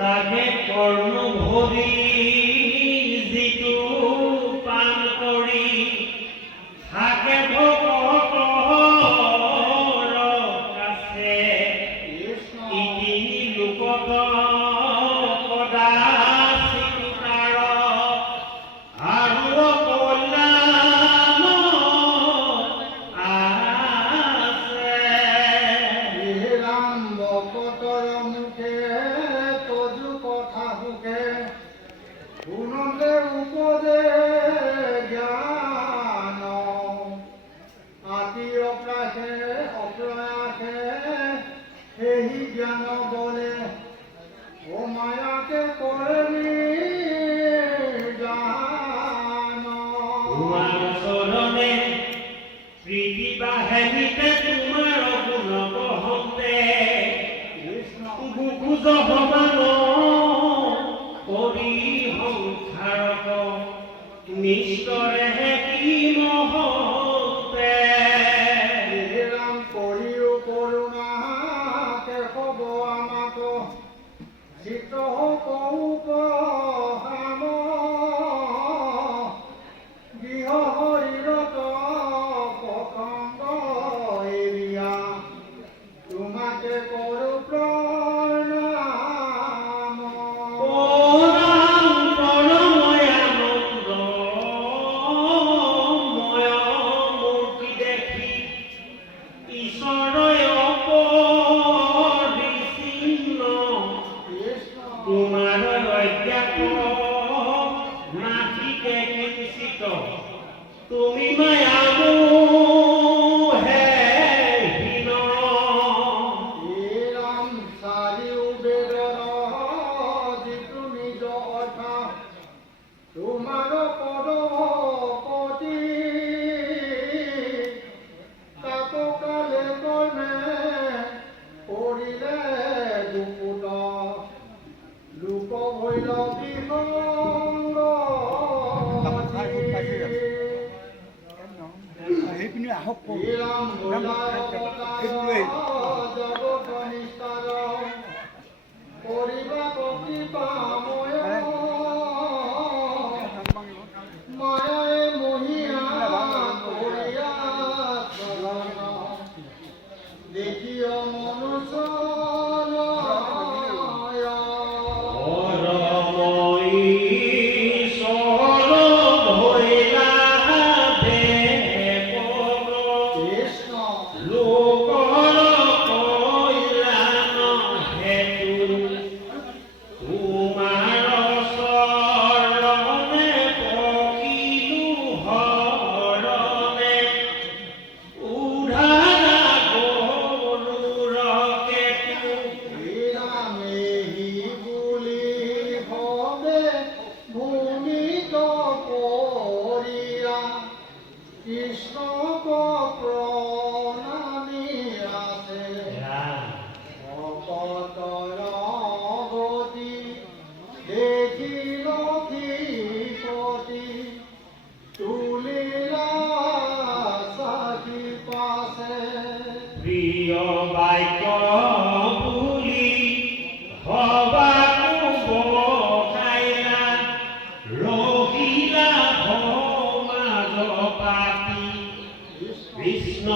তাকে কৰ্ণ ভৰি যিটো পান কৰি থাকে ভকতৰ কাছে ইতি লোকত কদাচিৎ তাৰ আৰু কল্যাণ আছে। ৰাম ভকতৰ মুখে তজু কথা সুখে শুনতে উপদে জ্ঞান আতি অপ্ৰাসে অপ্ৰয়াসে সেই জ্ঞান বলে ও মায়াকে কৰি জান। তোমাৰ চৰণে প্ৰীতি বাহেনিতে তোমাৰ গুণ বহন্তে বুকুজ সমান কৰি সংসাৰক নিষ্ঠৰে কি মহন্তে। ৰাম কৰিও কৰোণা কেশৱ আমাক চিত কৌপহাম গৃহ শৰীৰত প্ৰসংগ এৰিয়া তোমাকে কৰো প্ৰণাম। ও ৰাম পৰময় আনন্দময় মূৰ্তি দেখি ঈশ্বৰয় অপৰিচ্ছিন্ন তোমাৰ অজ্ঞাত নাথিকে কিঞ্চিত তুমি মায়ামোহে হীন। ৰাম চাৰিও বেদৰ যিটো নিজ অৰ্থ তোমাৰ পদপতি তাক কালে কৰ্মে কৰিলে দুপুত লোক ভৈল বিসংগ ৰাম জগত নিষ্ঠাৰ কৰিবা কৃপাময় মায়াই মহিয়া কৰিয়া চৰণ দেখিও মনুষ্য কৃষ্ণ প্ৰণামী আছে ভকতৰ গতি দেখি লক্ষীপতি তুলিলা চাকি পাছে। প্ৰিয় বাক্য বুলি সবাকো বকাইলা ৰহিলা সমাজ পাতি কৃষ্ণ